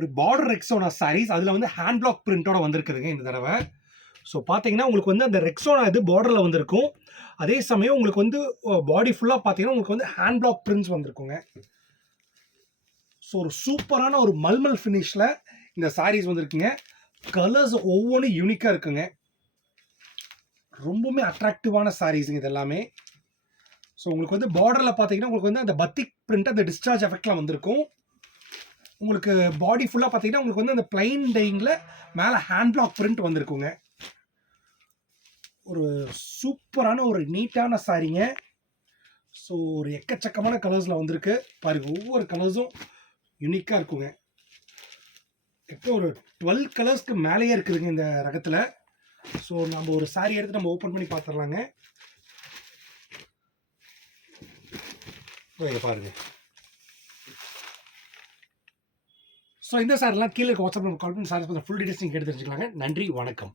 ஒரு border Rexona saris. அதில் வந்து ஹேண்ட் பிளாக் பிரிண்டோட வந்திருக்குதுங்க இந்த தடவை. ஸோ பார்த்தீங்கன்னா உங்களுக்கு வந்து அந்த ரெக்ஸோனா இது பார்டரில் வந்திருக்கும். அதே சமயம் உங்களுக்கு வந்து பாடி ஃபுல்லாக பார்த்தீங்கன்னா உங்களுக்கு வந்து ஹேண்ட் பிளாக் பிரிண்ட்ஸ் வந்திருக்குங்க. ஸோ ஒரு சூப்பரான ஒரு மல்மல் ஃபினிஷில் இந்த சாரீஸ் வந்திருக்குங்க. கலர்ஸ் ஒவ்வொன்றும் யூனிக்காக இருக்குங்க. ரொம்பவுமே அட்ராக்டிவான சாரீஸுங்க இது எல்லாமே. ஸோ உங்களுக்கு வந்து பார்டரில் பார்த்தீங்கன்னா உங்களுக்கு வந்து அந்த பத்திக் பிரிண்ட் அந்த டிஸ்சார்ஜ் எஃபெக்ட்லாம் வந்திருக்கும். உங்களுக்கு பாடி ஃபுல்லாக பார்த்தீங்கன்னா உங்களுக்கு வந்து அந்த பிளைன் டைங்கில் மேலே ஹேண்ட் பிளாக் பிரிண்ட் வந்திருக்குங்க. ஒரு சூப்பரான ஒரு நீட்டான சாரீங்க. ஸோ ஒரு எக்கச்சக்கமான கலர்ஸில் வந்திருக்கு பாருங்க. ஒவ்வொரு கலர்ஸும் யூனிக்காக இருக்குங்க. எப்போ ஒரு 12 கலர்ஸ்க்கு மேலேயே இருக்குதுங்க இந்த ரகத்தில். ஸோ நம்ம ஒரு சாரீ எடுத்து நம்ம ஓப்பன் பண்ணி பார்த்துடலாங்க. இங்கே பாருங்க. ஸோ இந்த சாரிலாம் கீழே இருக்க வாட்ஸ்அப் நம்பர் கால் பண்ணி சாரீஸ் ஃபுல் டீடைல்ஸ் நீங்கள் எடுத்து தெரிஞ்சுக்கலாங்க. நன்றி, வணக்கம்.